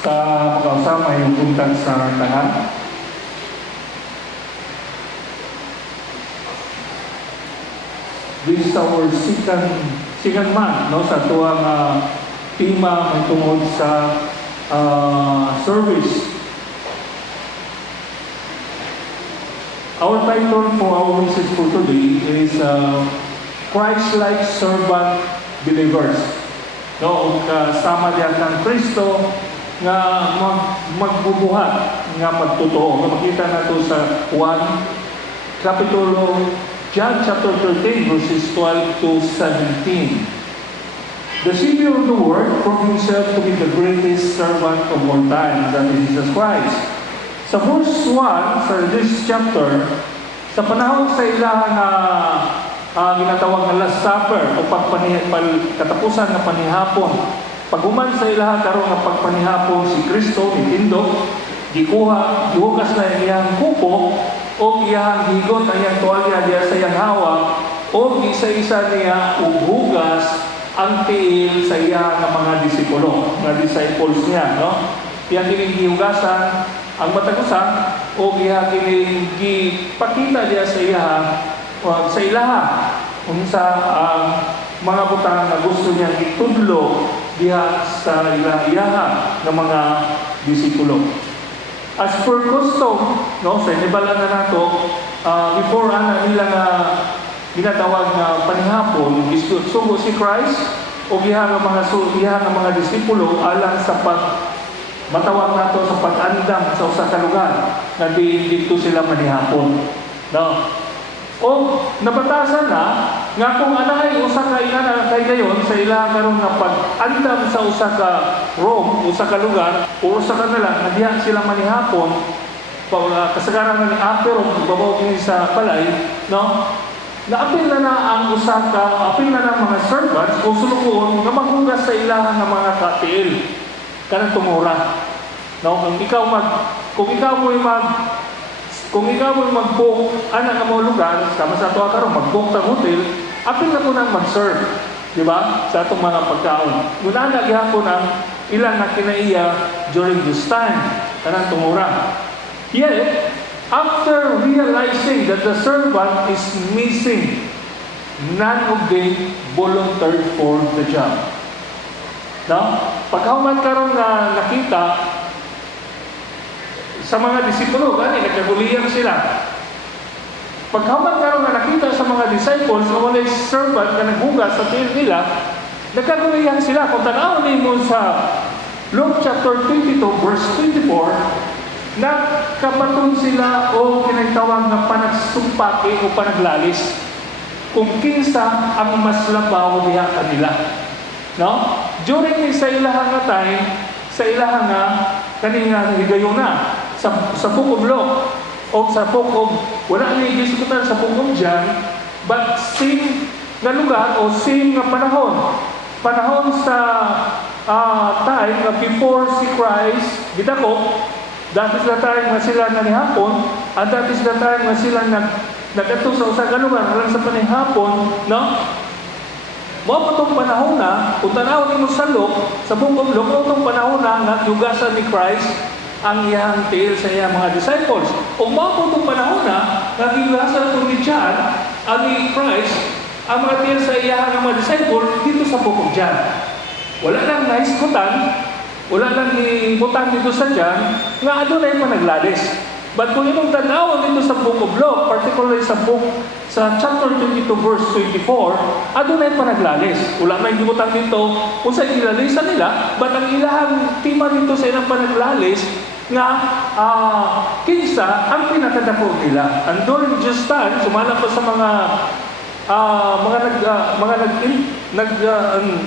sa pagkausama yung buntag sa tanan. This is our second month, no, sa tuwang tema may tungod sa service. Our title for our message for today is Christ-like servant believers. No, kasama diyan ng Kristo nga magbubuhat nga magtotoo. Makita nato sa John chapter 13 verses 12 to 17. The Savior of the world proved himself to be the greatest servant of all time, that is Jesus Christ. Sa verse 1 sa this chapter, sa panahon sa ilang ginatawag na Last Supper o katapusan ng panihapon, paghuman sa ilaha karon nga pagpanihapon, si Kristo nitindog, gihugas na iyang kuko o iyang higot ang iyang tuwalya diya sa iyang hawak o isa-isa niya hugas ang tiil sa iyang mga disipulo, mga disciples niya, no? Iyang gihugasan ang matagusan o iyang gipakita diya sa ilaha unsa ang mga butang na gusto niyang itudlo diha sa ilaha ng mga disipulo. As per custom, no, sa inibala na nato, before nila nga ginatawag na panihapon, sugo si Christ o giha nga mga disipulo alang sa matawag nato sa pag-andam sa usa ka lugar na dito sila manihapon. No? O nabatasan na nga kung anay usa ka inana kay gayon sa ila karon nga pag-andam sa usa ka room, usa ka lugar, o usa ka nalang nga diha sila manihapon, kasagaran ni apero babaw kini sa balay, no? Naapil na ang apil na ng mga servants o sulukoon nga maghugas sa ilahan ng mga katiil kanang tumura. No, kung ikaw mo mag-book ana nga mga lugar, sama sa ato karon mag-book ta hotel, apil na ko nang mag-serve, di ba? Sa atong mga pagkaon. Muna na gihapon ang ilang na kinaiya during this time kanang tumura. Yet, after realizing that the servant is missing, none of them volunteered for the job. No? Pagkahuman karon nga nakita sa mga disipulo, nagkaguliyan sila. Pagkahuman karon nga nakita sa mga disciples na walay servant na naghugas sa tiil nila, nagkaguliyan sila. Kung tanaw nimo sa Luke chapter 22 verse 24, nagkabaton sila o kinatawag na panagsupaki o panaglalis kung kinsa ang mas labaw diha kanila. No? During sa ilaha nga time, sa ilaha nga kaninga higayon na sa Book of Luke o sa Book of, wala ni diskutan sa Book of John, but same nga lugar o same nga panahon sa time nga before si Christ gidako. That is the time nga sila nanihapon, and that is the time nga sila nagato sa usa ka lugar alang sa panihapon, no? Mao patong panahon na, kung tanaw nimo sa Luke, sa Book of Luke, itong panahon na nagyugasan ni Christ ang iyang tiil sa iyang mga disciples. O mao patong panahon na nagyugasan ko ni John, ni Christ, ang mga tiil sa iyang mga disciples dito sa Book of John. Wala lang naiskutan, wala lang ibutang dito sa John, nga adunay panaglalis. But kung imong tanaw dito sa Book of Luke, particularly sa chapter 22 verse 24, adunay panaglalis. Wala may gibutang dito kung sa ilalisan nila, but ang ilahang tema dito sa ilang panaglalis nga kinsa ang pinakadako nila. And during just time, sumala pa sa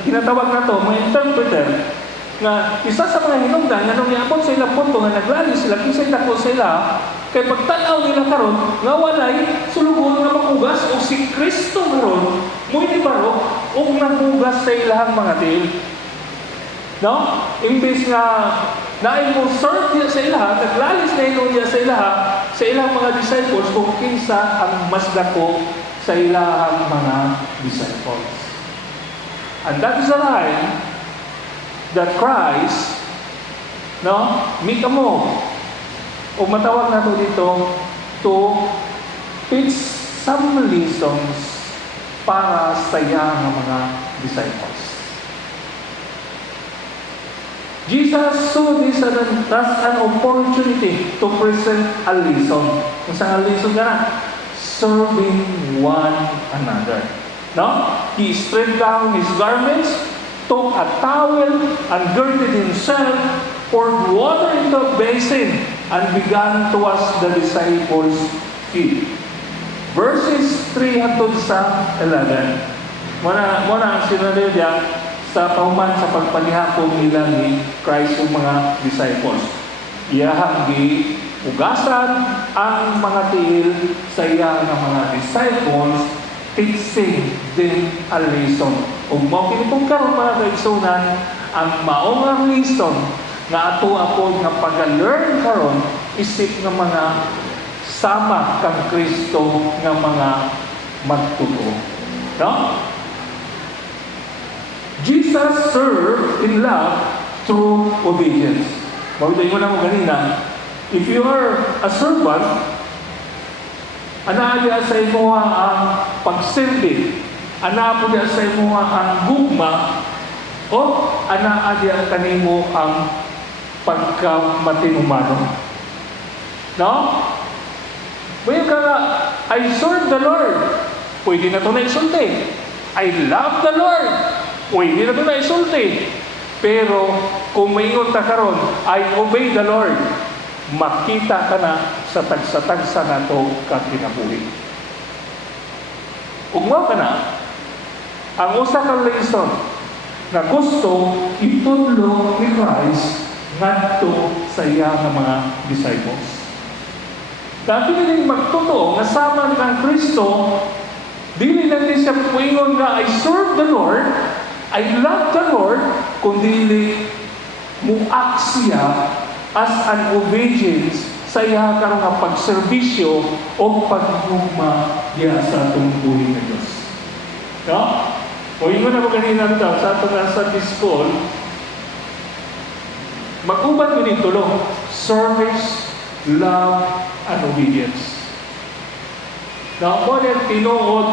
tinatawag na to, mga interpreter, nga isa sa mga hinungdan nga nung iabot sa ilang punto nga naglalis sila kinsay dako sila kay pagtan-aw nila karon nga walay sulugon nga maghugas o si Kristo karon mo'y nibaro og naghugas sa ilahang mga tiil. No? Imbes nga naay mo serve niya sa ilaha, naglalis na niya sa ilang mga disciples kung kinsa ang mas dako sa ilahang mga disciples. And that is the line that Christ No? Mika mo. O matawag na to dito to teach some lessons para sa iya ng mga disciples. Jesus saw this as an opportunity to present a lesson. Kung saan lesson ka na? Serving one another. No? He stripped down his garments, took a towel, and girded himself, poured water into a basin, and began to wash the disciples' feet. Verses 3 hangtod sa 11. Muna ang sinunod niya sa pauman sa pagpanihapon nila ni Christ yung mga disciples. Iyahang ugasan ang mga tiil sa iya ng mga disciples, teaching them a lesson. Kung mo kinipong karon mga kaigsunan, ang maong ang lesson na ato ako nga pag-learn karon isip ng mga sama kang Kristo nga mga magtuturo. No? Jesus served in love through obedience. Mawito mo na mo ganina, if you are a servant, anaadya sa imo ang pagsilbi, anaadya sa imo ang gugma, o anaadya kanimo ang pagkamatinumano. No? Well, I serve the Lord. Pwede na ito na isulti. I love the Lord. Pwede na ito na isulti. Pero kung maingon ta karon, I obey the Lord, makita ka na sa tagsa-tagsa na ito kakinabuhi. Ugma ka na, ang usa ka lesson na gusto itudlo ni Christ ngadto sa iya ng mga disciples. Dati nilang magtotoo nga sama ng Kristo, dili lang din siya puingon nga I serve the Lord, I love the Lord, kundi muak siya as an obedience sa iya karong nga pagserbisyo o paghugma diya sa atong buhay ng Diyos. No? Puingon na mo ganina daw sa atong Sunday school, mag-uban mo din tulong, service, love, and obedience. Now, mo rin tinuod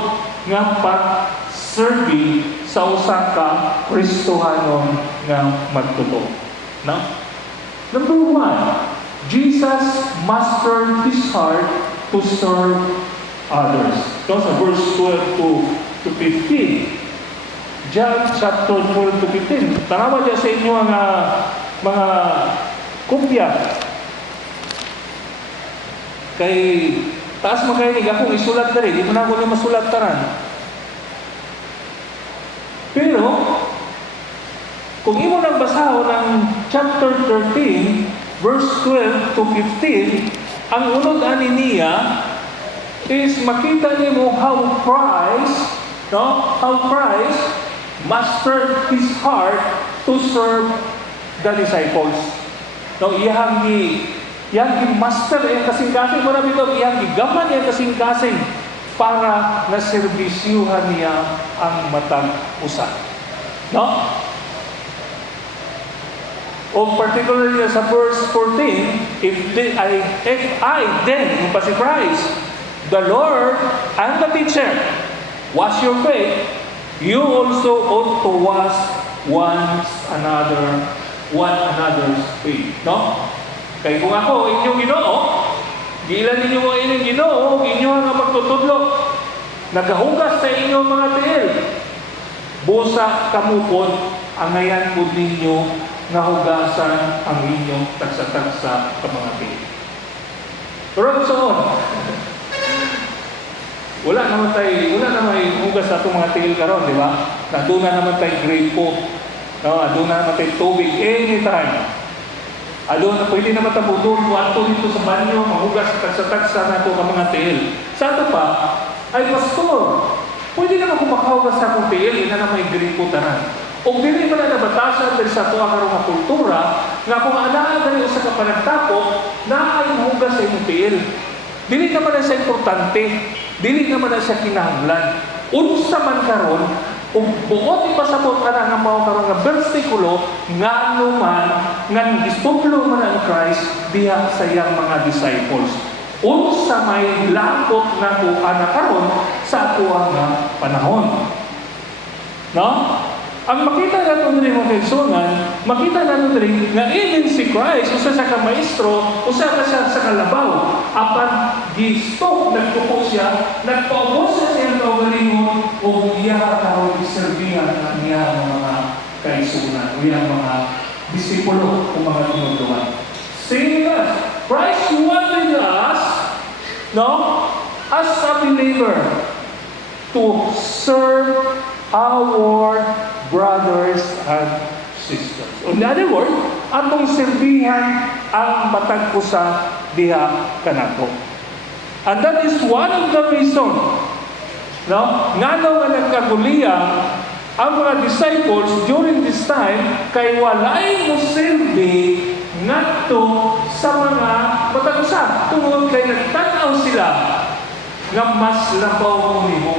nga pag-serve sa usa ka Kristohanon nga magtuto. No? Number 1, Jesus mastered his heart to serve others. Ito sa verse 12 to 15. John chapter 12 to 15. Tanawa niya sa inyo ang mga kopya. Kay taas magkainig akong isulat na rin. Di mo na ako niya masulat taran. Pero, kung imo nang basahon ng chapter 13, verse 12 to 15, ang unod ani niya is makita nimo how Christ mastered his heart to serve the disciples. No, iyang master yung kasing-kasing mo na bito, iyang gigaman yung kasing-kasing para naserbisyuhan niya ang matang usa. No? O particularly sa verse 14, if I then, yung pa si Christ, the Lord and the teacher, wash your feet, you also ought to wash one another's feet. No? Kaya kung ako, inyong Ginoo, gilan ninyo mo inyong Ginoo, inyo nga magtutudlo, nagahugas sa inyong mga tiil, busa kamupon, angayan po ninyo nga hugasan ang inyong tagsa-tagsa ka mga tiil. Pero soon, wala naman hugas sa itong mga tiil karon, di ba? Naduna naman tayo grade po. No, aduna naman tayo tubig anytime. Aduna pwede naman tayo doon, ato dito sa banyo, mahugas sa tagsa na ito ka mga tiil. Sa ito pa, ay pastor, pwede naman kung makahugas sa akong tiil, ina na may grade po tanan. O dili man na nabatasan dahil sa ito ang karong kultura, nga kung anaan dahil sa kapanagtapo, na ay mahugas sa inyong tiil. Dili naman na siya importante, dili naman na siya kinahanglan. Unsa man karon Ug buot ipasabot ka na nga mao karon nga bersikulo nga naman nga gispublo man ang Christ diha sa iyang mga disciples. Unsa may lakot na ko ana karon sa atuang nga panahon. No? Ang makita natin rin mga kaigsunan, makita natin rin nga even si Christ, usa siya ka maestro, usa ka siya sa kalabaw. Apan gisto, nagpupo siya, nagpaubos siya sa iyang kaugalingon, o iya karon iserbihan ang iya mga kaigsunan, o iya mga disipulo o mga tinutulungan. Saying that, Christ wanted us, no, as a believer, to serve our brothers and sisters. In other words, atong serbihan ang matag usa diha kanato. And that is one of the reason, no, nga nga nagkaguliyang ang mga disciples during this time kay walay mo serbi ngadto sa mga matag usa tungod kay nagtan-aw sila nga mas labaw mo nimo.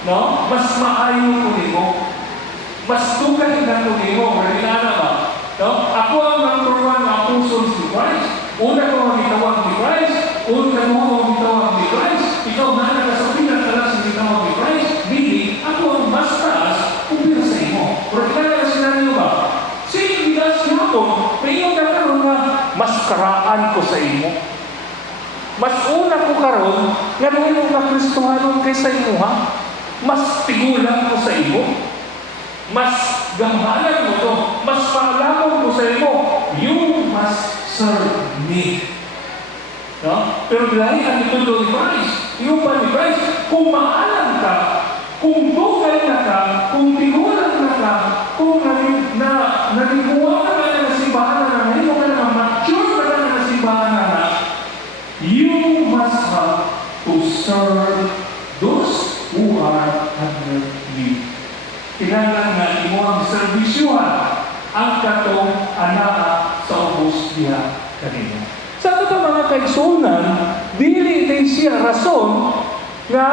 No? Mas maayo ko nimo. Mas dugay na ko nimo. Marilana ba? No? Ako ang number one na apostle si Christ. Una ko ang itawag ni Christ. Una ko ang itawag ni Christ. Ikaw na nakasabihan ka lang sa itawag ni Christ. Meaning, ako ang mas taas kumpira sa imo. Marilana na sinabi mo ba? Sige, bigas niyo ako. May iyong kakaroon na mas karaan ko sa imo. Mas una ko karon nga nahimo nga Kristohanon kaysa imo ha. Mas tigulang ko sa imo. Mas gamhanan mo to. Mas paalamon ko sa imo. You must serve me. No? Pero dahil ang itulo ni Christ, yung pa ni Christ, kung maalam ka, kung dugay na ka, kung tigulang na ka, kung nalikuha ka na ng simbahan na nahimo ka na mature ka na ng simbahan na you must have to serve those who are under you. Kailangan na imo ang serbisyuhan ang katong anaa sa ubos diha kanina. Sa ito mga kaigsunan, dili din siya rason nga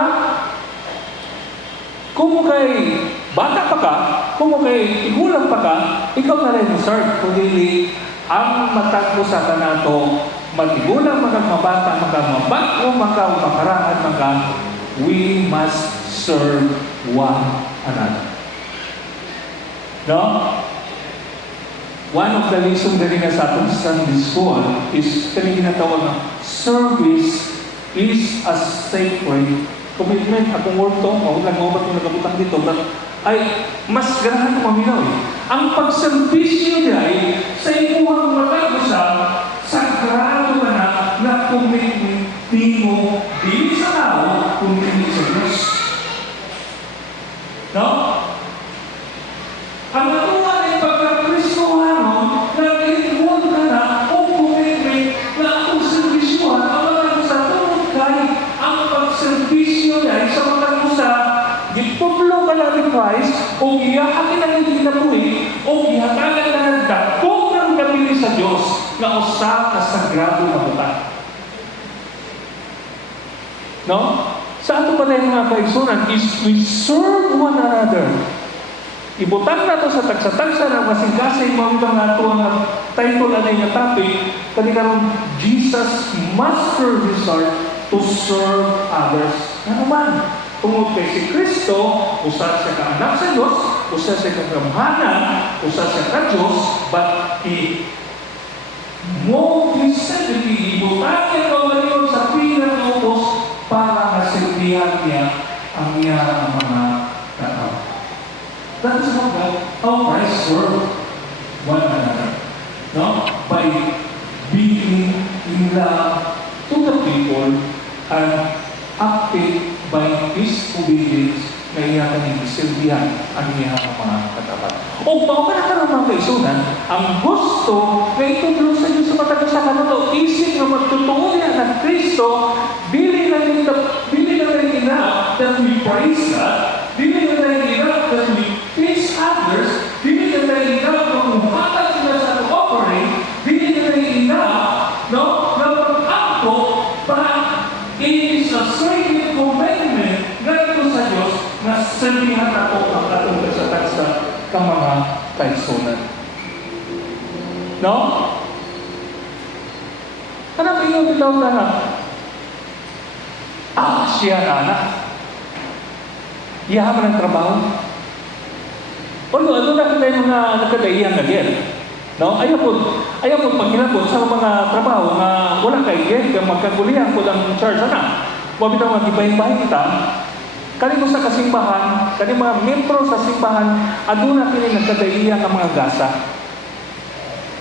kung kay bata pa ka, kung kay igulang pa ka, ikaw na rin serve. Kung dili ang matagpo sa kanato, matigulang magkakabata, magkamabat o magkamakaraan, we must serve one another. No? One of the reasons na rin sa atong Sunday school is kami ginatawag na service is a sacred commitment. Akong word to, lang mo ba itong nagabutang dito, but ay mas ganahan ko maminaw eh. Ang pagservisyo niya ay sa imuhang matag-usap, sagrado ka na commitment mo di sa tao, kundi sa Diyos. No? Ang natuwa ay pagka-Kristohanon, nag-involve ka na o commitment na atong servisyohan, ang matag-usap, tunod kay ang pagservisyo niya sa matag-usap, gipublo ka na ni Christ, o iyahakin na hindi nabuhi, o ihatagan na ng dakong ng gabili sa Diyos na usa ka sagrado na buta. No? Sa ato pa rin mga kaigsunan is we serve one another. Ibutang na to sa tagsa-tagsa na masingkasay mo nga ito ang title na yung topic kani karon Jesus master his heart to serve others. Ano man? Tungod kay si Kristo, usa siya ka anak sa Diyos, usa siya ka gamhanan, usa siya ka Diyos, but He moved His divinity, ibutang niya kawaliyon sa pinag-upos para masilbihan niya ang niya mga tao. That is how Christ served one another. No? By being in love to the people and acting by His obedience na iyakan ng isilbihan ang iyang mga katapat. O baka na karoon mga kaisunan, ang gusto na itutulong sa Diyos sa matag sa kanuto, isip na magtutungo niya ng Kristo, dili na rin enough that we praise God, dili na rin enough that we please others, dili na rin enough na umuhatag sila sa offering, dili na rin enough, no, na pag-ako, but it is a sacred commandment na ito sa Diyos na serbihan nato ang atong kasatagsa ka mga kaigsunan. No? Kanang ingon bitaw na siya na anak. Iyahan ng trabaho. Ano na kita yung mga nakadaiyan na diyan. No? Ayaw po pagkinabot sa mga trabaho na wala kay diyan, kaya magkagulihan po ng charge na. Huwag bitaw mag-ibahin-bahin kita. Kani mo sa kasimbahan, kani mga membro sa simbahan, aduna kini nagkadaiyan ang mga gasa.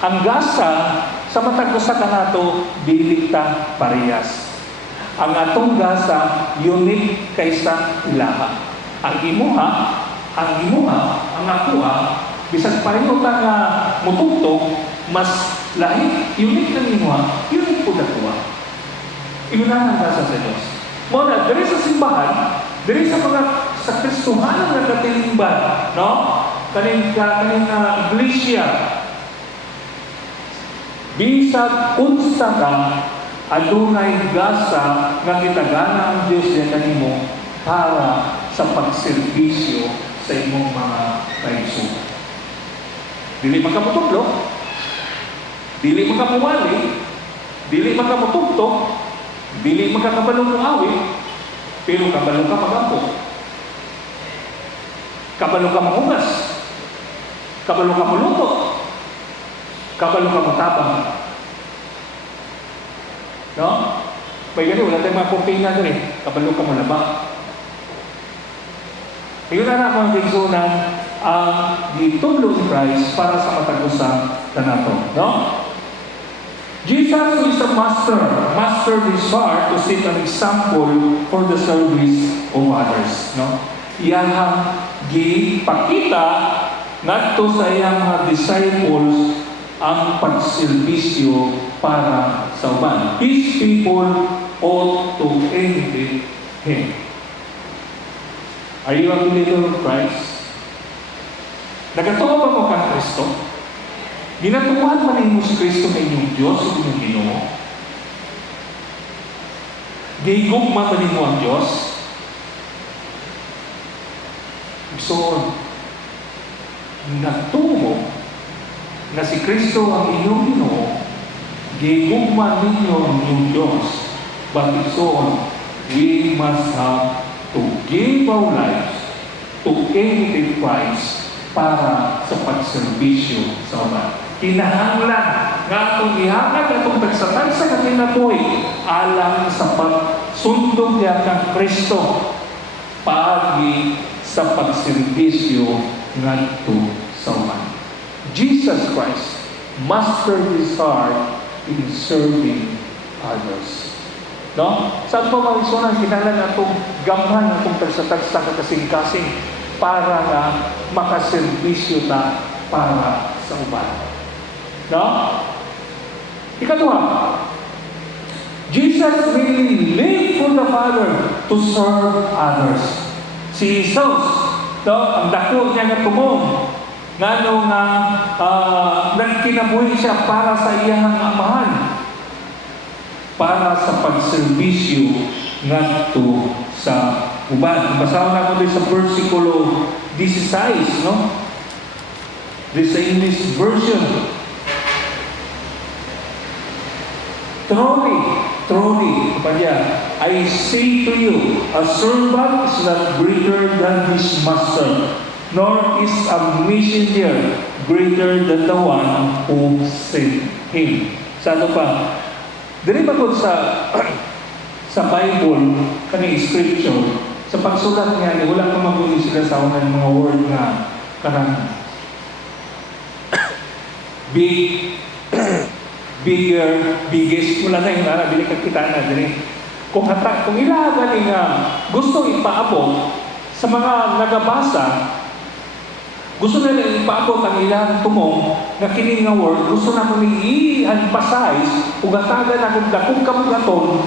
Ang gasa, sa matag usa kanato, dili ta parehas. Ang atong gasa, unique kaysa ilaha. Ang imuha, ang akuha, bisag pareho ta nga mutugtog, mas lahi, unique ng imuha, unique po nakuha. Iunahan ang gasa sa Diyos. Muna, diri sa simbahan, diri sa mga sa Kristohanan nga katilingban, no? Kaning iglesia, bisag unsa ka adunay gasa nga gitagana ang Dios diya kanimo para sa pagserbisyo sa imong mga kaigsunan. Dili magkamutudlo, dili magkamuwali, dili magkamutugtog, dili magkakabalong ng awit, pero kabalo ka magampo. Kabalo ka mangugas. Kabalo ka maluto. Kabalo ka matabang. No? May gani, wala tayong mga kumpina rin. Kabalo ka malaba. Ngayon na mga kaigsunan ang gitulong ni Christ para sa matagusan na nato. No? Jesus is a master. Master his heart to set an example for the service of others. No? Iyang gipakita ngadto sa iyang mga disciples ang pagserbisyo para sa uban. His people ought to imitate Him. Are you a believer of Christ? Nagatuwa ba mo kang Kristo? Ginatuhan man ninyo si Kristo na inyong Diyos o inyong Ginoo? Gihigugma ba ninyo ang Diyos? So, natumo na si Kristo ang inyong Ginoo, gihigugma ninyo ang inyong Diyos. But so, we must have to give our lives to imitate Christ para sa pagserbisyo sa uban. Kinahanglan nga itong ihangad itong tagsatag sa katinapoy alang sa pagsundog niya kang Kristo paagi sa pagserbisyo ngadto sa uban. Jesus Christ mastered his heart in serving others. No? Saan po mga isunan, kinahanglan itong gamhan itong tagsatag sa kasing-kasing para nga makaserbisyo na para sa uban. No? Ikaduha, Jesus really lived for the Father to serve others. Si Jesus, no, ang dako niya nga tumong, nga nagkinabuhi siya para sa iyang amahan, para sa pagserbisyo ngadto sa uban. Basahan na ko din sa versikulo 16, no? This is English version. Truly, I say to you, a servant is not greater than his master, nor is a messenger greater than the one who sent him. Sa ano pa? Dili ba ko sa Bible, kaning scripture, sa pagsulat niya, wala ko magulo sila sa unang mga word nga karang bigger, biggest, wala na yung dili kita na dili. Kung ilaga ni nga gusto ipaabot sa mga nagabasa, gusto nila ipaabot ang ilang tumong na kini nga word, gusto na kong i-emphasize ugatagan na kung dakong kamugaton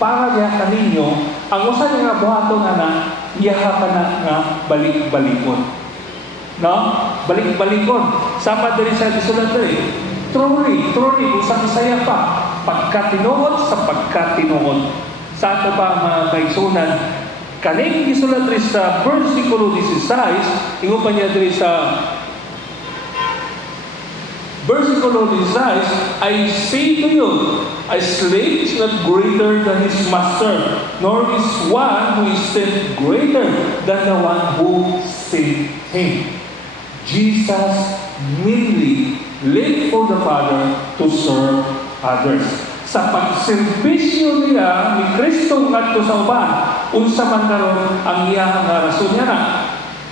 para niya kaninyo ang usa nga buhaton na iyaha ka na nga balik-balikon. No? Balik-balikon. Sama din sa isulat diri. Truly, usang isaya pa. Pagkatinuod sa pagkatinuod. Sa ato pa mga kaigsunan, kaning gisulat rin sa versikulo 16, ingon pa niya rin sa versikulo 16, I say to you, a slave is not greater than his master, nor is one who is sent greater than the one who sent him. Jesus mainly lived for the Father to serve others. Sa pagserbisyo niya ni Kristo ngadto sa uban, unsa man karon ang iyang rason niya na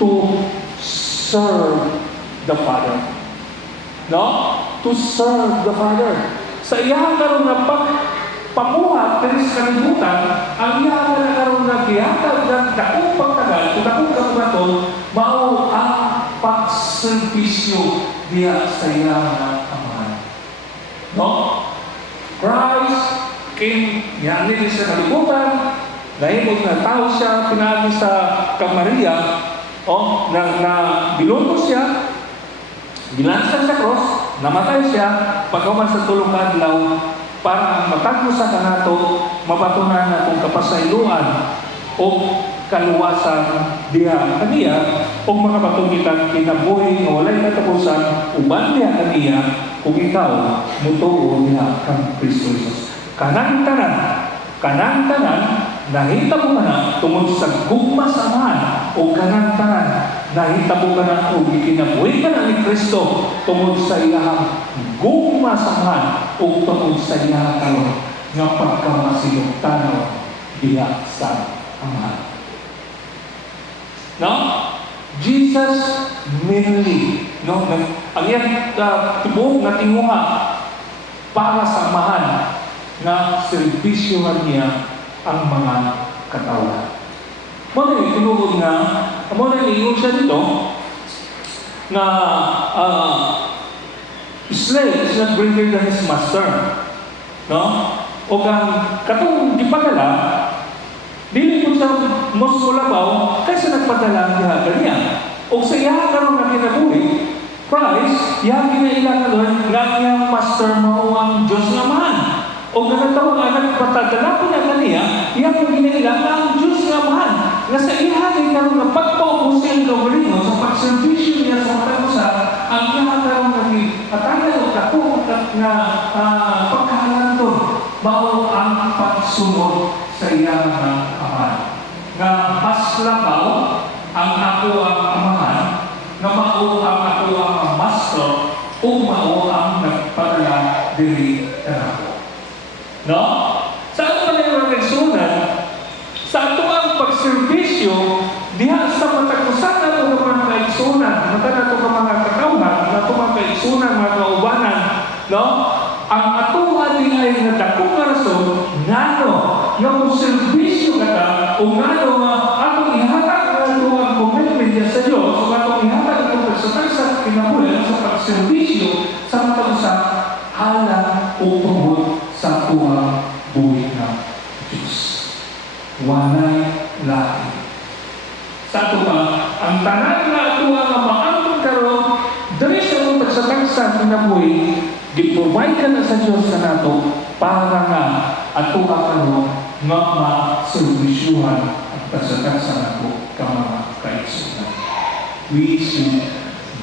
to serve the Father. No? To serve the Father. Sa iyang karon na pamuhat diri sa kalibutan, ang iyang karon na gihatag ng dakong pagtagal, kung dakong kabugaton, mao ang pagserbisyo diya sa iyang amahan. No? Christ came, yan din sa kalibutan, nahimog na tao siya, pinagi sa Maria, na bilunggo siya, binansan sa cross, namatay siya, pagkaman sa tulong adlaw, para matagpo sa kanato, mapatunan na kung kapasayloan o kaluwasan diha kaniya, o mga patugitan kinabuhi o walay katapusan, uban diha kaniya, kung ikaw, mutuo diha kang Kristo Jesus. Kanang tanan, nahitabo ka na tungod sa gugma samahan o kanang tanan, nahitabo ka na o ikinabuhi ka na ni Kristo tungod sa iyang gugma samahan o tungod sa iyang karon nga pagkamasinugtanaw diha sa Amahan. No? Jesus mainly, no? Ang iyang tibuok na tinguha para sa Amahan na serbisyohan niya ang mga katawan. Muna yung tinuod nga, muna yung siya dito, na slave is not greater than his master. No? O kang katong dipadala, dili ko sa mas mulabaw, kasi nagpadala niya kaniya. O sa iya karon nga kinabuhi, Christ, iya kinailangan nga niyang master mo ang Diyos nga man. O ganito nga nagpatadala po niya kaniya, iya kinailangan ang Diyos nga man. Nga sa iya karon nga pagpaubos ang gawalingon sa pagservisyo niya sa matagusa, ang iya karon nga atay o kapo nga pagkahalandon, mao ang pagsunod sa iyang amahan. Nga mas labaw ang ako ang amahan, nga mao ang ako ang master, o mao ang nagpadala diri kanako. No? Sa ato man yung reaksyonan, sa ato ang pagservisyo, diha sa matagusan na ito ng mga kaigsunan, mata na ito ng mga kakawhan, na ito mga kaigsunan, mga kaubanan, no? Ang atuhan din ay nadakong rason, ngano, nga kung servisyo ka ta, o ngano nga, atong ihatag na ito ang commitment niya sa Diyos, o atong ihatag ito sa kinabuhi, sa pagservisyo, sa matagusan, hala o tungod sa tuwang buhay na Diyos. Wanay lahi. Sa ito ba, ang tanan na ito ang maangkong karoon, dali sa mong pagsatagsa kinabuhi, gi-provide ka na sa Diyos na nato para nga ato ang karoon nga ma-servisyuhan at pagsatagsa nato ka mga kaigsunan. We should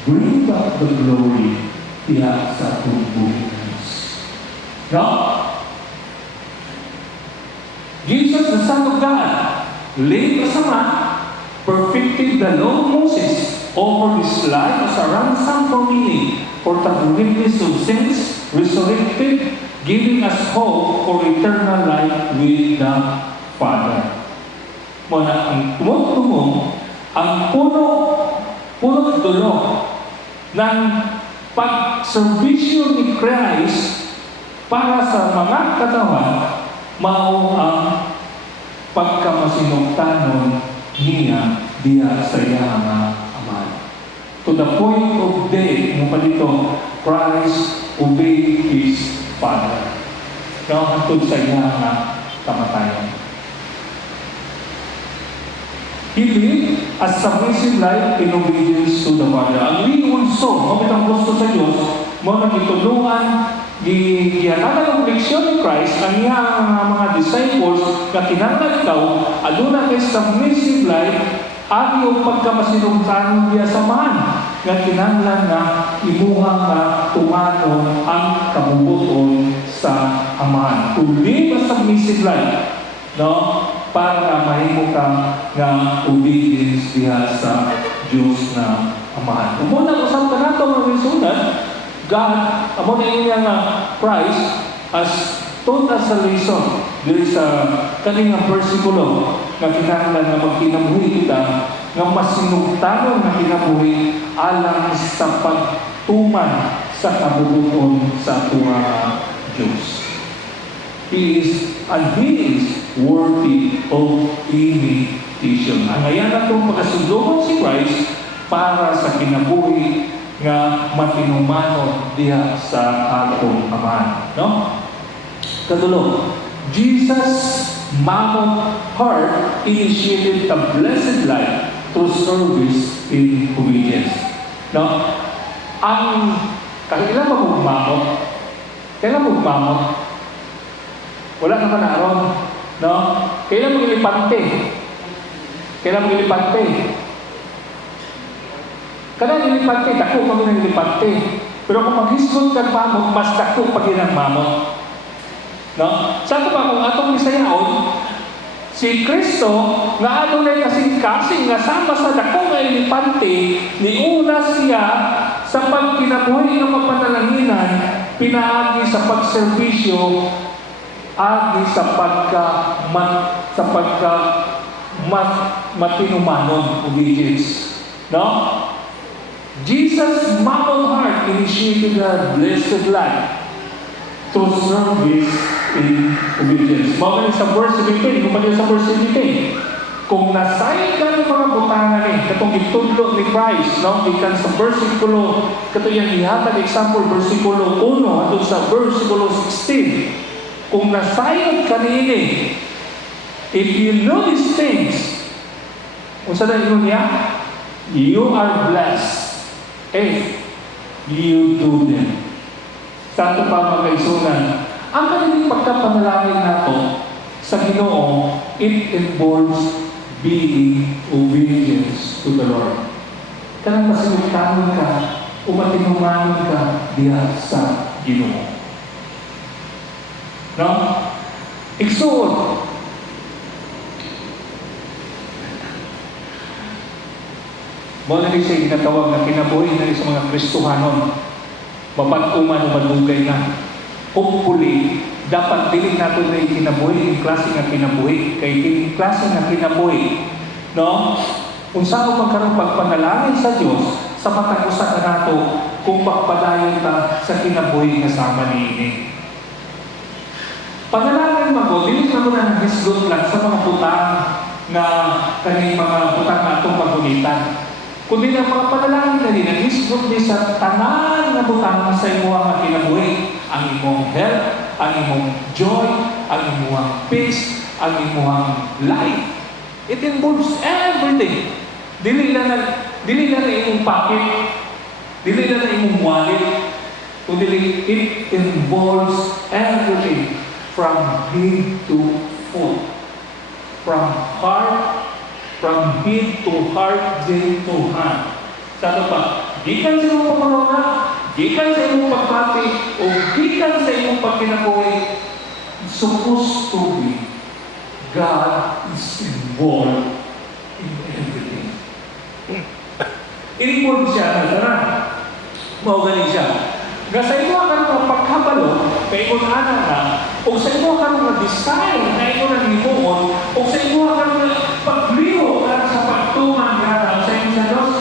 bring back the glory diya sa atong buhay na Diyos. No? Jesus, the Son of God, laid aside, perfected the law of Moses, offered his life as a ransom for many, for the forgiveness of sins, resurrected, giving us hope for eternal life with the Father. Muna, ang tumutungong, ang puno dulo ng pagservisyo ni Christ para sa mga katawan, mao ang pagkamasinugtanon niya diya sa iyang amahan. To the point of death, mo pa dito, Christ obeyed his Father. Now, hantod sa iyang kamatayan. He lived a submissive life in obedience to the Father. Ang liunso, mamitang gusto sa Diyos, mo nagitulungan Gihatag ang leksyon ni Christ ang iyang mga disciples nga kinahanglan ikaw aduna kay submissive life agi yung pagkamasinungkanon diya samahan nga kinahanglan na imuhang nga tumanon ang kabubuton sa amahan. To live a submissive life, no? Para mahimo ka nga obedience diha sa Dios na amahan. Kung muna usap ka nato mga isunan, God, amo na iya nga Christ as taught us a lesson diri sa kaning bersikulo nga kinahanglan nga magkinabuhi kita nga masinugtanon nga kinabuhi alang sa pagtuman sa kabubuton sa atua Dios. He is worthy of imitation. Ang ayan atong pagkasudlohan si Christ para sa kinabuhi nga matinumano diha sa atong amahan. No? Katulo, Jesus' mammoth heart initiated a blessed life through service in obedience. No? Ang kailan ba magmamot? Kailan magmamot? Wala naman na aron. No? Kailan magilipante? Kailan magilipante? Kailan magilipante? Dako kami ng ilipante. Pero kung maghisgot ka mamot, mas dako pag yun ang mamot. No? Sa ito ba, kung atong misayaon, si Kristo, nga ato na kasing-kasing, nga sama sa dako nga ilipante, niuna siya sa pagkinabuhi ng mapanalanginan, pinaagi sa pagserbisyo, agi sa matinumanon obedience. No? Jesus' mammoth heart initiated a blessed life through service in obedience. Mga sa verse 17, kung sa verse 17, kung nasay ka ng mga butangan katong gitudlo ni Christ, no? Ikan sa versikulo, kato yung ihatag example, versikulo 1, atong sa versikulo 16, kung nasayod ka niini, if you know these things, kung sa dahil niya, you are blessed if you do them. Sa ito pa magkaisunan, ang kanilang pagkapanalangin nato sa Ginoo, it involves being obedience to the Lord. Kanang masinugtanon ka, umatinumanon ka diya sa Ginoo. No? Igsuon. Mo na siya ginatawag na kinabuhi na sa mga Kristohanon. Mapag-uman o madugay na. Hopefully, dapat dili natin na kinabuhi, yung klase nga kinabuhi. Kaya yung klase nga kinabuhi, no? Kung saan magkaroon pagpanalangin sa Diyos, sa matag-usa na nato kung pagpadayon ta sa kinabuhi kasama ni ini. Panalangin mo, dili na mo na nagisgot lang sa mga butang na kaning mga butang na itong pagunitan. Kundi ang mga panalangin na din, nagisgot din sa tanan na butang sa imo ang kinabuhi. Ang imong health, ang imong joy, ang imong peace, ang imong life. It involves everything. Dili na imong pocket, dili na imong wallet, kundi it involves everything. From head to foot. From head to heart, day to hand. Sa ito pa, gikan sa imong pamarona, gikan sa imong pagpati, o gikan sa imong pagkinabuhi, supposed to be, God is involved in everything. Involved siya na tanan. Maugali siya. Nga sa imo ka ng pagkabalo, kay imo na na, o sa imo ka ng design na imo na himuon, o sa imo ka ng pagliho at sa pagtuman nga sa imo sa Diyos,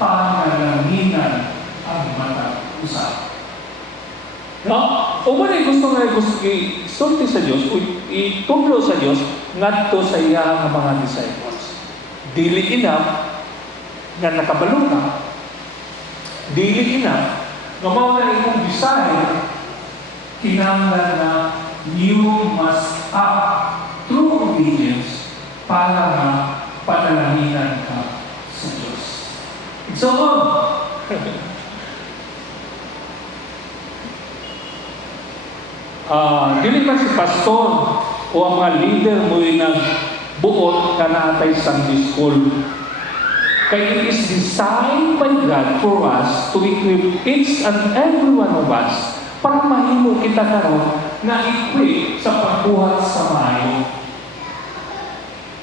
pangalanginan ang mata-usap. No? O ba na gusto isulti sa Diyos, o itublo sa Diyos, ngadto sa iya ng mga disciples. Dili enough na nakabalo ka, dili enough na mao na imong design, kinahanglan na you must act through obedience para na panalanginan ka sa Diyos. So on. dili man si pastor o ang mga leader mo yung nagbuot ka natay Sunday school. Kaya it is designed by God for us to equip each and every one of us para mahimo kita karon na equip sa pagbuhat sa maayo.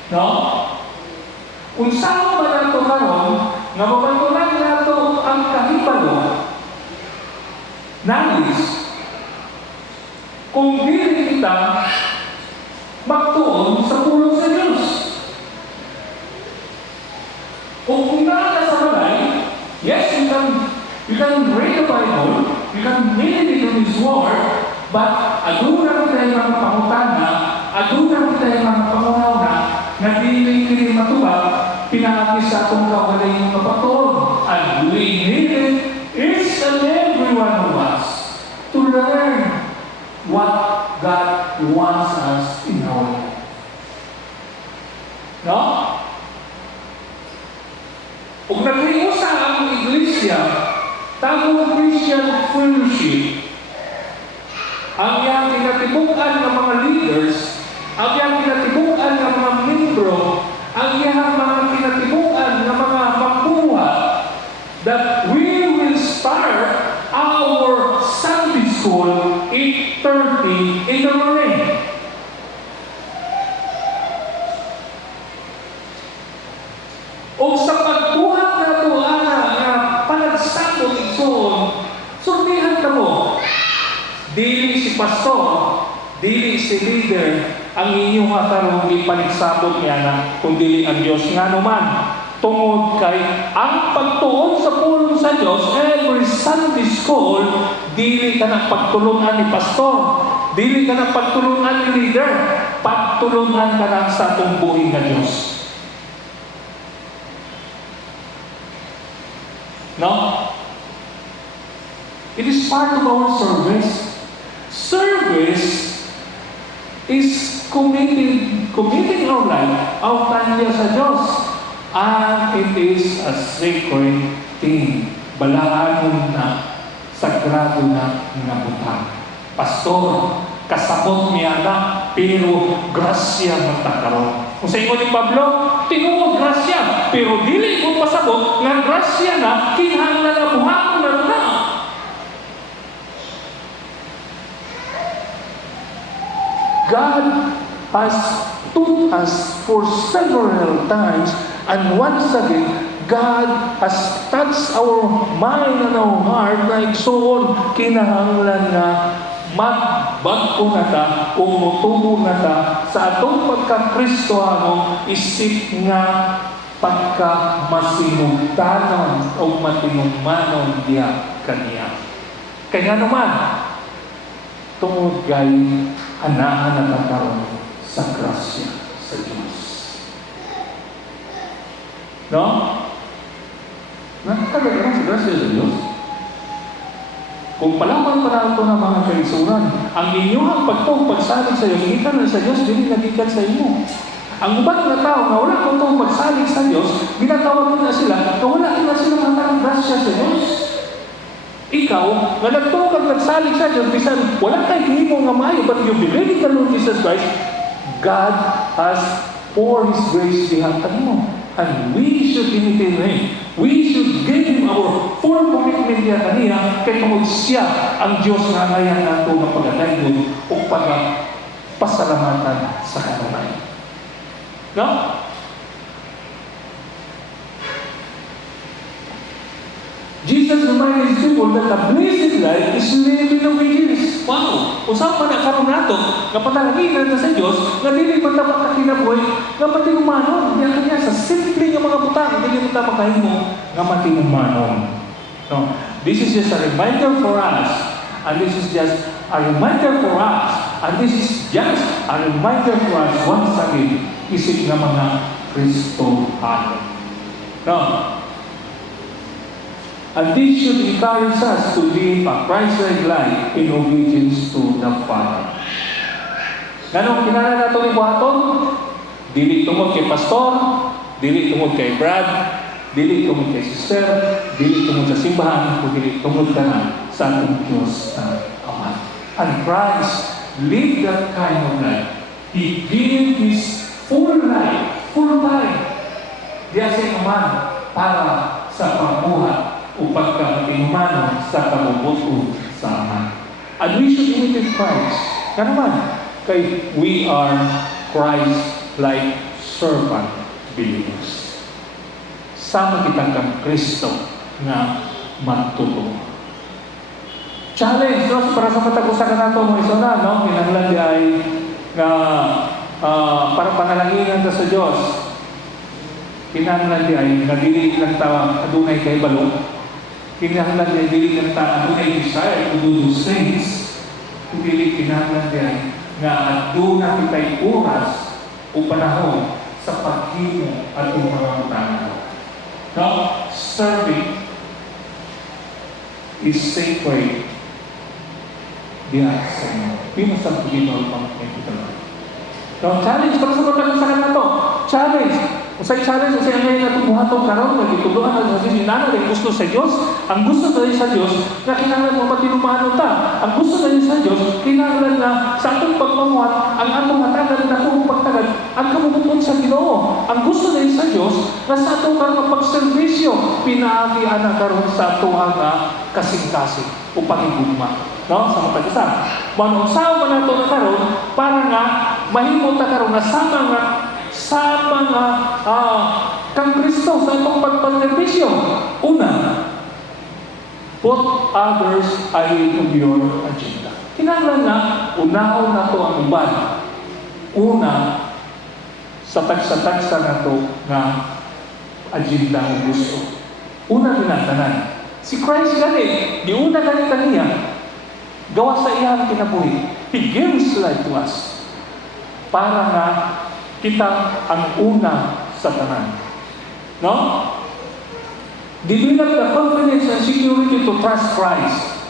No? Kung saan ba nato karon nga mabantunan nato ang kahibalo, nais, kung dili kita magtuon sa pulong sa Diyos. Kung naa ka sa balay, yes, you can read the Bible, you can meditate on His Word, but adunan tayo mga pangutana, adunan tayo mga pangunaw na dili matubag, pinangati sa atong kawalay ng kapatid. And we need it, each and every one of us, to learn what God wants us in our life. No? Kung nag-iusa ang iglesia, tagong Christian fellowship, ang iyang kinatibukan ng mga leaders, ang iyang kinatibukan ng mga membro, ang iyang mga kinatibukan ng mga magbuhat, that we will start our Sunday school 8:30 in the morning. O sa pagbuhat na tuana na panagsabot igsoon, surtihan ka mo. Dili si pastor, dili si leader, ang inyong katarong ipanagsabot niya na kung dili ang Diyos nga naman. Tungod kay ang pagtuon sa pulong sa Diyos, every Sunday school, dili ka na pagtulungan ni pastor, dili ka na pagtulungan ni leader, pagtulungan ka na sa atong buhay na Diyos. No? It is part of our service. Service is committing our life, our time sa Diyos. And it is a sacred thing. Balaan na, sagrado na nabutang. Pastor, kasabot niya na, pero grasya magtakaroon. Kung sa inyo ni Pablo, tinuod grasya, pero dili ko pasabot nga grasya na, kinahanglan na buhaton na. God has taught us for several times, and once again, God has touched our mind and our heart na igsoon kinahanglan na magbagko na ta o mutubo na ta sa atong pagka-Kristohano isip nga pagka-masinugtanon o matinumanon diya kaniya. Kaya naman, tungod kay anahan na nagkaroon sa grasya sa Diyos. No? Nakakagawa sa grasya sa Diyos. Kung palaman pa na ito ng mga kaisuran, ang inyong pagsalig sa Diyos, ikan na sa Diyos, hindi nagikan sa inyo. Ang ubat na tao na wala kung itong magsalig sa Diyos, ginatawag na sila, na wala na sila mga grasya sa Diyos. Ikaw, nga nagtungkag nagsalig sa Diyos, bisan wala kay himo nga maayo, but you believe in the Lord Jesus Christ, God has poured His grace dihan kanimo. And we should imitate Him. We should give Him our full commitment diyan kaniya, kay tungod siya ang Diyos nga ngayon nato ng pagkatayod o pagpasalamatan sa kanunay. No? Jesus reminded His people that the blessed life is lived in obedience. Wow! Usap pa na karon nato, nga patalaginan na sa Diyos, nga dili pa tapat na kinabuhi, nga matinumanon. Yan kanya sa simple nga mga butang, dili mo tapat kahimo, nga matinumanon. No? This is just a reminder for us, and this is just a reminder for us, and this is just a reminder for us once again, isip nga mga Kristohano. No? And this should encourage us to live a Christ-like life in obedience to the Father. Ganong kinala nato ni buhaton? Dili tungod kay pastor, dili tungod kay Brad, dili tungod kay sister, dili tungod sa simbahan, o dili tungod ka na sa atong Diyos na Ama. And Christ live that kind of life. He gave His full life, diya sa inuman para sa pambuhat o pagka-inuman sa kabubuto sa Ama. And we should imitate Christ. Nga naman, kay we are Christ-like servant believers. Sama kitang kang Kristo na magtutulong. Challenge, no? Para sa patagusan na ito, mga isona, no? Kinahanglan di ay na para panalangin sa Diyos. Kinahanglan di ay nadili lang tawa adunay kay balong. Kinahanglan di ay dili lang tawa adunay desire to do those things. Dili kinahanglan di ay nga aduna kitay oras o panahon sa paghimo at mga utang. No? Serving is sacred diya sa inyo. Pinasang Panginoon pang ito. So, challenge, para sa pagkakusakan na ito. Challenge. Usay challenge, usay ngayon na tumuhatong karon, nagituduhan na sa sininana, ang gusto sa Diyos. Ang gusto na sa Diyos, na kinahanglan mo patinumahan ta. Ang gusto na sa Diyos, kinahanglan na sa atong pagmamuhat, ang atong hatagan na kung pagtagad, ang kamubuton sa Ginoo. Ang gusto na sa Diyos, na sa atong karong pagservisyo, pinaagian na karon sa atong kasing-kasing o pangigugma. No? Sa mga tag-isa. Manong sa na ito na karon, para nga, mahimot na karon na sa mga kang Kristo sa itong pagpagservisyo. Una, put others ahead of your agenda. Kinahanglan na, unahon na ito ang uban. Una, sa tagsa-tagsa na ito na agenda ang gusto. Una ginatanan. Si Christ gani, di una gani kaniya, gawa sa iyang kinabuhi. He gives life to us. Para nga kita ang una sa tanan. No? Develop the confidence and security to trust Christ.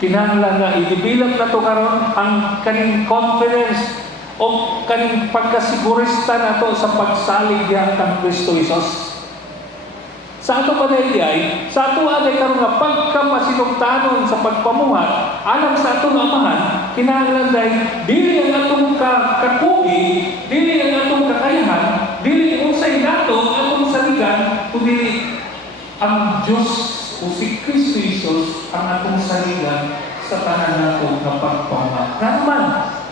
Kinahanglan na i-develop na to karon ang kaning confidence o kaning pagkasigurista na to sa pagsalig diha kang Kristo Jesus. Sa ato panayay, sa ato aday karon nga pagkamasinugtanon sa pagpamuhat, alang sa atong amahan, kinahanglan day dili ang atong kakugi, dili ang atong kakayahan, dili unsay nato atong saligan, kundi ang Diyos o si Kristo Jesus ang atong saligan sa tanan nato nga pagpamuhat. Nga naman,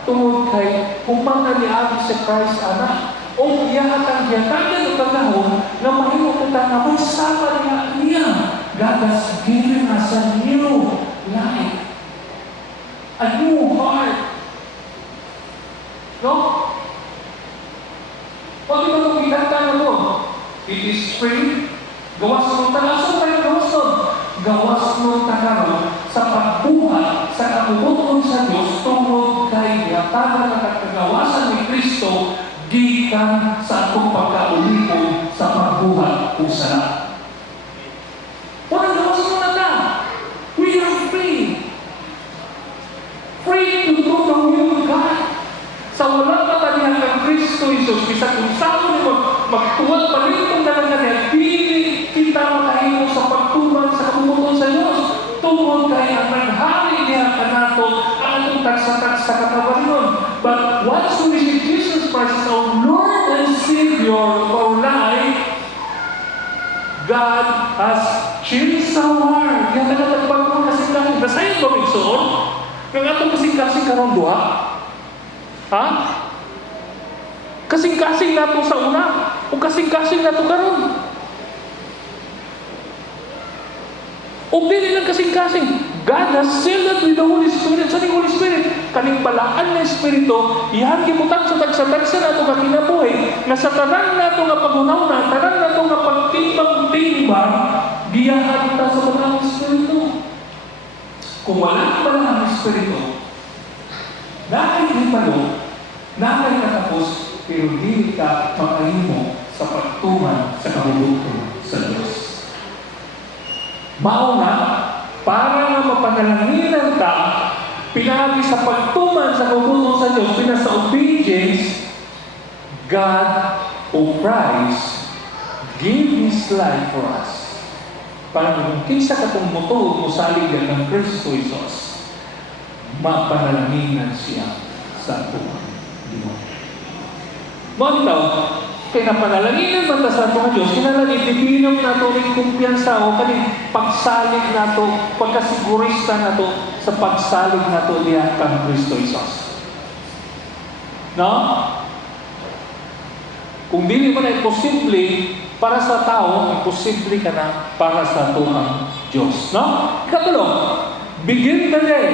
tungod kay upang naliagi sa Christ anak, o iyahatang yatagan o panahon na mahimot na may sama niya. God has given us a new life. A new heart. No? Pag ito itong itata na ito, it is free. Gawas mo tagasong tayo gawas nun. Gawas mo tagaron sa pagbuhat sa kabubuton sa Diyos tungkol kay yatagan at kagawasan ni Kristo gikan sa atong pagkaulipon sa pagbuhat o sana. Walang gawas mo na ta. We are free. Free to do the will of God. Sa walang katalihan ng Kristo Jesus, bisa kung saan mo magtuwag palintong na lang kanya, dili kita makahimo sa pagtuman sa kabubuton sa Diyos. Tungkol kay ang naghari niya ka nato ang atong tagsa-tagsa katawan nun. But once we receive Jesus Christ as our Lord and Savior of our life, God has changed our heart. Kaya nagtatagpag mo kasing-kasing. Basahin ba magsuon? Kung atong kasing-kasing karong duha? Ha? Kasing-kasing nato sa una? O kasing-kasing nato karon? O dili lang kasing-kasing. God has sealed us with the Holy Spirit. Sa Holy Spirit, kaning balaan na Espiritu, iyan gibutan sa tagsa-tagsa nato nga kinabuhi, na sa tanan nato nga pagunaw na, tanan nato nga pagtimbang-timbang, giyahan ta sa balang Espiritu. Kung wala balang Espiritu, nakikipalo, nakikatapos, pero di ka makahimo sa pagtuman sa kabubuton sa Diyos. Mauna, para nga mapanalanginan ta, pinagi sa pagtuman sa kabubuton sa Diyos, pinasa obedience, God o Christ gave His life for us. Para kung kinsa katong motuod mo salig ng Kristo Jesus, mapanalanginan siya sa atong Ginoo. Mo itaw, kay napanalanginan man ta sa atong Dios, kinahanglan idibinom nato ning kumpiyansa o kaning pagsalig nato, pagkasigurista nato sa pagsalig nato diha kang Kristo Jesus. No? Kung dili man ay posible para sa tao, imposible ka na para sa atong Diyos. No? Ikatulo, begin the day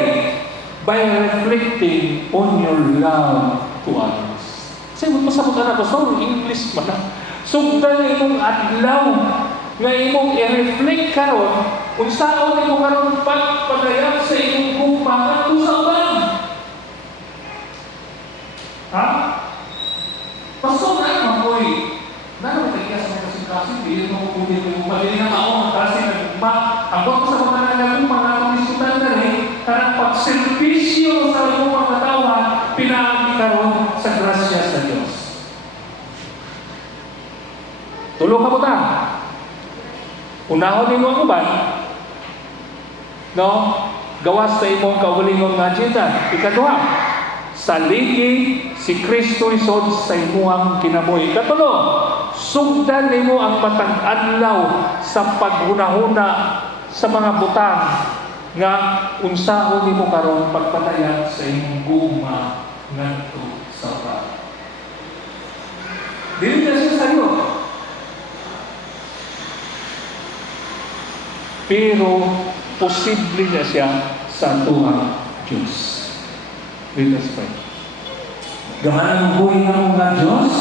by reflecting on your love to others. Kasi magpasabot ka na ito, so English man na. Sugdan imong adlaw nga imong i-reflect karon kung saan mo karon pagpadayag sa imong gugma at sa uban. Ha? Pasok na naman ko eh. Nanon tayo sa mga kasing-kasing, hindi mo kukunin mo pagdili na ako, kasi nagugma. Ang ko sa mga nagugma, mga kamisutan na rin, karang pagservisyo sa iyong mga katawan, pinaagi karon sa grasya sa Diyos. Tulong ka po ta. Unahon din mo ang uban, no? Gawas sa imong kaugalingong nga agenda. Ikaduha, saligi si Kristo isod sa imuhang kinabuhi. Ikatulo, sugdan nimo ang matag adlaw sa paghunahuna sa mga butang nga unsahon nimo karon pagpadayan sa imong gugma ngadto sa uban. Dili na siya sayo. Pero posible na siya sa atuang Diyos. Let us pray. Gamanan mo buhay na mga Diyos,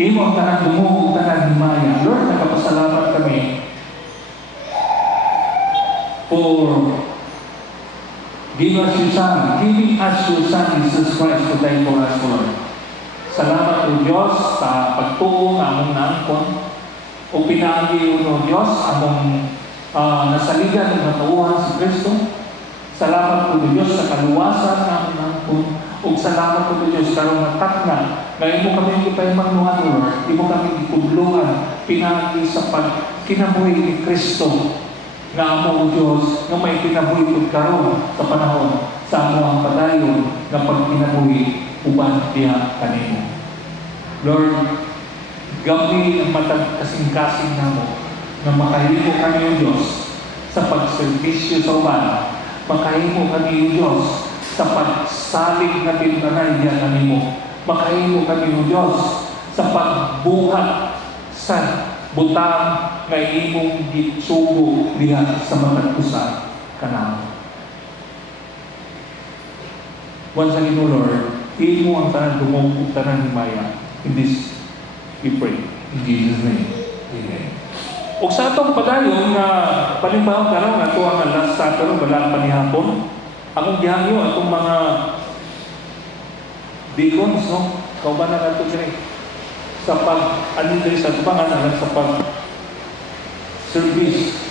imo ang tanang dumugo, tanang himaya. Lord, nakapasalamat kami for giving us your Son, Jesus Christ, to die for us, Lord. Salamat o Diyos sa pagtuo ng among naangkon o pinaagi o Diyos among nasaligan ng matauhan si Kristo. Salamat po Diyos sa kaluwasan ng among naangkon o salamat po Diyos karong natakna na imo kami ipahimangnuhan, Lord. Imo kami ikudlungan pinaagi sa pagkinabuhi ni Kristo na amo Diyos nga may kinabuhi po karon sa panahon sa among padayon na pagkinabuhi uban diha kanimo. Lord, gami ang matag kasing-kasing namo na makahimo kami o Diyos sa pagservisyo sa uban, makahimo kami o Diyos sa pagsalig na pinanay diha kanimo, makahimo kami o Diyos sa pagbuhat sa butang nga imong gitsugo diha sa matag-usa kanamo. Once again, O Lord, imo ang tanan dumog tanan himaya. In this we pray. In Jesus' name. Amen. O sa atong padayon na palimbaw karon ato ang last Saturday wala panihapon. Akong gihangyo atong mga deacons, no? Kauban na nato diri sa pag-ani diri sa tubangan sa pag service.